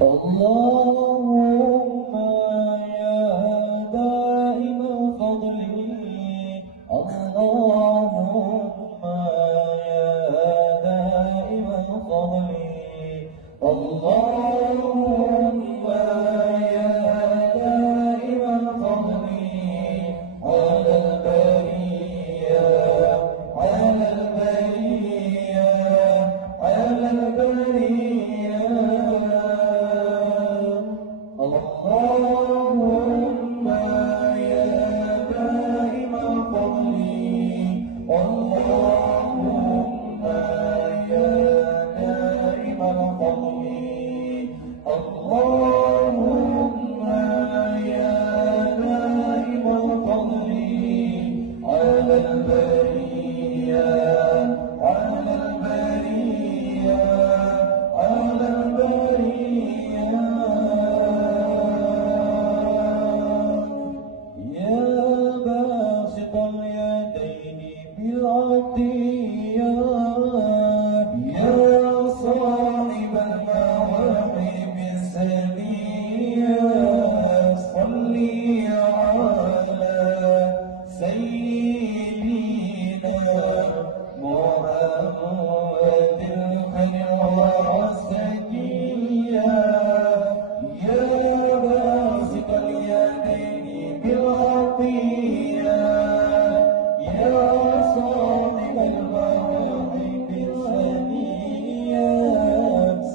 اللهم يا دائم الفضل، اللهم يا دائم الفضل، اللهم يا دائم الفضل على البرية، على البرية، على البرية. اللهم يا دائم الفضل، اللهم يا دائم الفضل، اللهم يا دائم الفضل على البرية، على البرية، على البرية. يا باسط اليدين بالعطية، يا صاحب المواهب السنية، صلي على سيدنا محمد خير السجية. يا باسط اليدين بالعطية، يا صاحب المواهب السنية،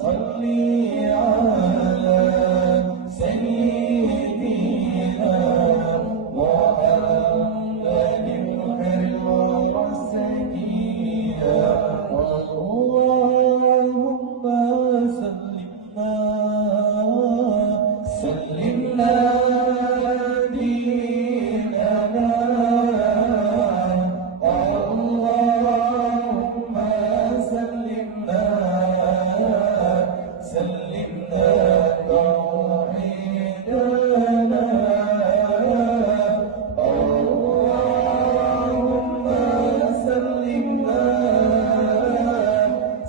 صلي على سيدنا محمد خير السجية. اللهم سلمنا، سلمنا ديننا، اللهم سلمنا، سلمنا توحيدنا، اللهم سلمنا،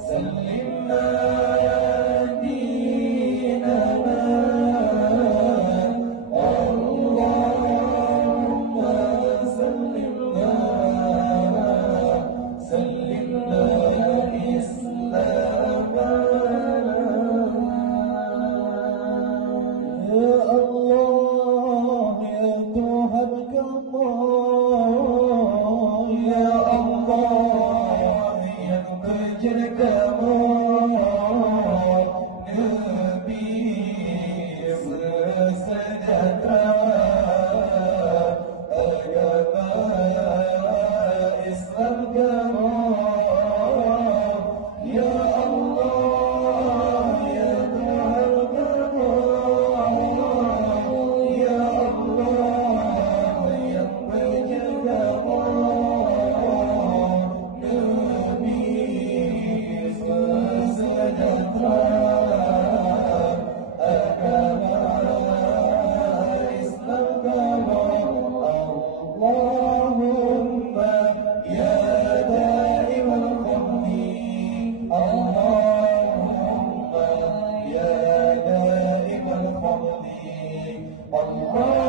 سلمنا ديننا، اللهم سلمنا، سلمنا إسلامنا. يا الله يا توهبك الله، يا الله يا بجرك الله، نبي سجدك أجمع إسلامك الله. يا الله يا توهبك الله، يا الله يا بجرك الله، نبي سجدك اللهم يا دائم الفضل، اللهم يا دائم الفضل، اللهم